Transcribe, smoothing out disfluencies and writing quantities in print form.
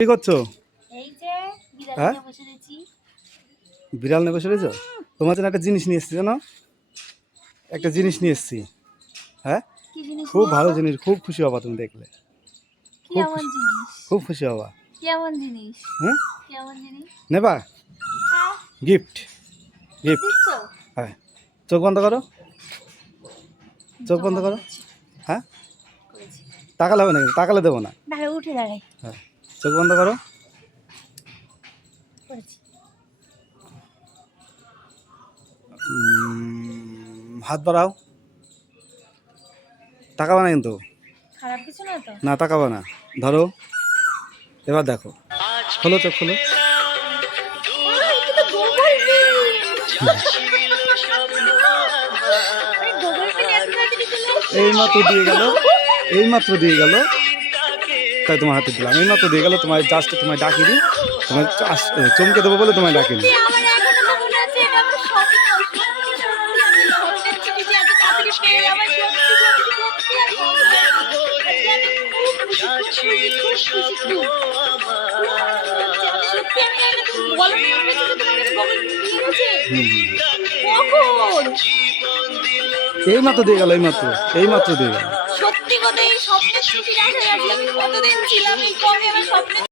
কি করছো? এই যে বিড়াল হ্যাঁ নিয়ে বসে রয়েছি। বিড়াল নিয়ে বসে রয়েছো? তোমার জন্য একটা জিনিস নিয়ে এসেছি জানো, একটা জিনিস নিয়ে এসেছি। হ্যাঁ কি জিনিস খুব নিয়ে ভালো এসো? জিনিস, খুব খুশি হবা তুমি দেখলে, কি খুব এমন খুশি, জিনিস? খুব খুশি হবা। কি এমন জিনিস? হ্যাঁ কি এমন জিনিস? নেবা? হ্যাঁ, গিফট, গিফট। দিচ্ছ? হ্যাঁ চোখ বন্ধ করো, চোখ বন্ধ করো। করেছি, হ্যাঁ করেছি। তাকালে হবে না, কিন্তু তাকালে দেবো না। দাঁড়াই, উঠে দাঁড়াই। হ্যাঁ চোখ বন্ধ করো। করেছি। হাত বাড়াও, তাকাবা না কিন্তু, খারাপ কিছু না তো? না তাকাবা না। ধরো, এবার দেখো, খোলো চোখ খোলো। এটা তো গোগল পেন। আরে গোগল পেন এত তাড়াতাড়ি চলে আসছে। এই মাত্র দিয়ে গেল, এই মাত্র দিয়ে গেল, তাই তোমার হাতে দিলাম। এই মাত্র দিয়ে গেল, তোমার জাস্ট তোমায় ডাকিনি, তোমার চমকে দেবো বলে তোমায় ডাকিনি। সত্যি আমার এখনো মনে আছে এটা আমার স্বপ্ন। সত্যি সত্যি আমি স্বপ্নের জিনিস এত তাড়াতাড়ি পেয়ে আমার সত্যি সত্যি সত্যি আর বলবো না। আজকে আমি খুব খুশি, খুব খুশি, খুব খুশি, খুব। আমি সত্যি আমি জানি না তুমি বলো নি আমার কাছে যে তোমার কাছে গোগল পেন দিয়ে গেছে। কখন? এই মাত্র দিয়ে গেল, এই মাত্র, এই মাত্র দিয়ে গেল। সত্যি কথা এই স্বপ্নের স্মৃতির আশায় আছি আমি কতদিন ছিলাম, এই কবে আমার স্বপ্নের